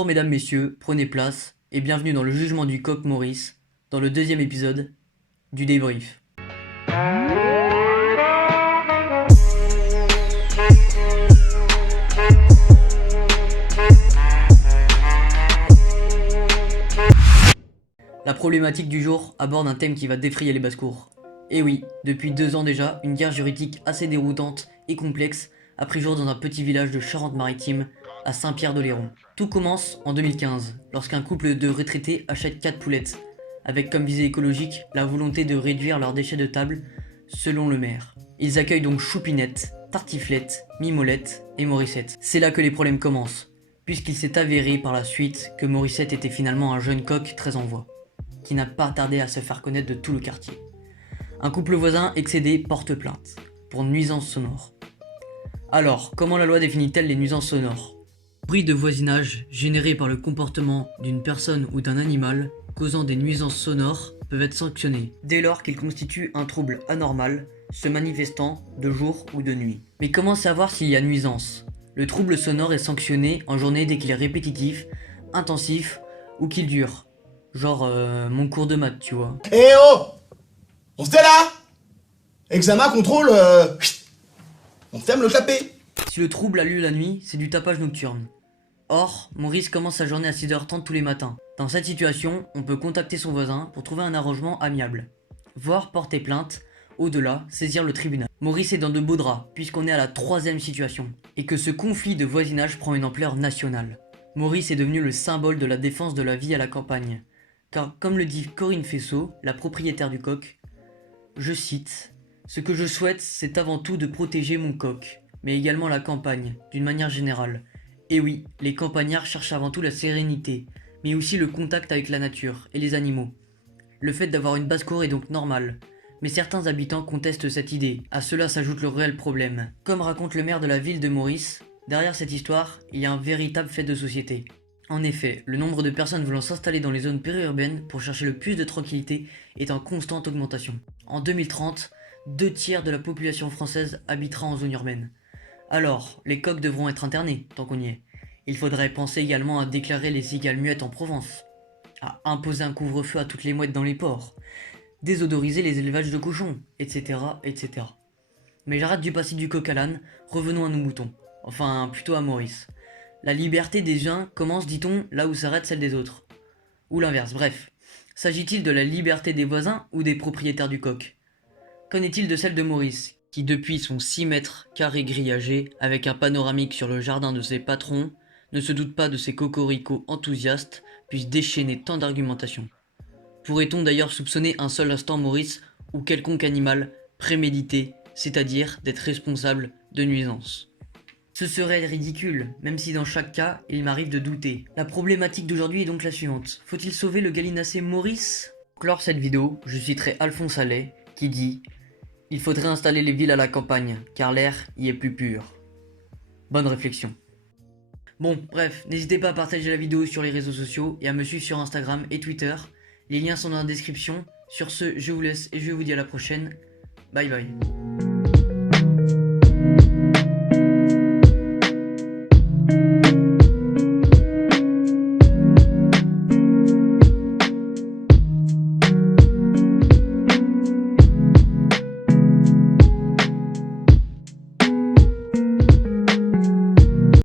Bonjour mesdames, messieurs, prenez place et bienvenue dans le jugement du coq Maurice, dans le deuxième épisode du débrief. La problématique du jour aborde un thème qui va défrayer les basses-cours. Et oui, depuis 2 ans déjà, une guerre juridique assez déroutante et complexe a pris jour dans un petit village de Charente-Maritime, à Saint-Pierre-d'Oléron. Tout commence en 2015, lorsqu'un couple de retraités achète 4 poulettes, avec comme visée écologique la volonté de réduire leurs déchets de table, selon le maire. Ils accueillent donc Choupinette, Tartiflette, Mimolette et Morissette. C'est là que les problèmes commencent, puisqu'il s'est avéré par la suite que Morissette était finalement un jeune coq très en voie, qui n'a pas tardé à se faire connaître de tout le quartier. Un couple voisin excédé porte plainte, pour nuisance sonore. Alors, comment la loi définit-elle les nuisances sonores ? Bruit de voisinage généré par le comportement d'une personne ou d'un animal causant des nuisances sonores peuvent être sanctionnés, dès lors qu'ils constituent un trouble anormal, se manifestant de jour ou de nuit. Mais comment savoir s'il y a nuisance ? Le trouble sonore est sanctionné en journée dès qu'il est répétitif, intensif ou qu'il dure. Genre mon cours de maths, tu vois. Eh oh! On se tait là! Examen, contrôle, on ferme le clapet. Si le trouble a lieu la nuit, c'est du tapage nocturne. Or, Maurice commence sa journée à 6h30 tous les matins. Dans cette situation, on peut contacter son voisin pour trouver un arrangement amiable. Voire porter plainte, au-delà, saisir le tribunal. Maurice est dans de beaux draps, puisqu'on est à la 3e situation, et que ce conflit de voisinage prend une ampleur nationale. Maurice est devenu le symbole de la défense de la vie à la campagne. Car, comme le dit Corinne Fessot, la propriétaire du coq, je cite, « Ce que je souhaite, c'est avant tout de protéger mon coq, mais également la campagne, d'une manière générale. Et oui, les campagnards cherchent avant tout la sérénité, mais aussi le contact avec la nature et les animaux. Le fait d'avoir une basse-cour est donc normal, mais certains habitants contestent cette idée. À cela s'ajoute le réel problème. Comme raconte le maire de la ville de Maurice, derrière cette histoire, il y a un véritable fait de société. En effet, le nombre de personnes voulant s'installer dans les zones périurbaines pour chercher le plus de tranquillité est en constante augmentation. En 2030, 2 tiers de la population française habitera en zone urbaine. Alors, les coqs devront être internés, tant qu'on y est. Il faudrait penser également à déclarer les cigales muettes en Provence, à imposer un couvre-feu à toutes les mouettes dans les ports, désodoriser les élevages de cochons, etc. etc. Mais j'arrête du passé du coq à l'âne, revenons à nos moutons. Enfin, plutôt à Maurice. La liberté des uns commence, dit-on, là où s'arrête celle des autres. Ou l'inverse, bref. S'agit-il de la liberté des voisins ou des propriétaires du coq ? Qu'en est-il de celle de Maurice, qui depuis son 6 mètres carrés grillagé, avec un panoramique sur le jardin de ses patrons, ne se doute pas de ses cocoricots enthousiastes, puisse déchaîner tant d'argumentation. Pourrait-on d'ailleurs soupçonner un seul instant Maurice ou quelconque animal prémédité, c'est-à-dire d'être responsable de nuisances ? Ce serait ridicule, même si dans chaque cas, il m'arrive de douter. La problématique d'aujourd'hui est donc la suivante. Faut-il sauver le gallinacé Maurice ? Pour clore cette vidéo, je citerai Alphonse Allais, qui dit « Il faudrait installer les villes à la campagne, car l'air y est plus pur. » Bonne réflexion. Bon, bref, n'hésitez pas à partager la vidéo sur les réseaux sociaux et à me suivre sur Instagram et Twitter. Les liens sont dans la description. Sur ce, je vous laisse et je vous dis à la prochaine. Bye bye.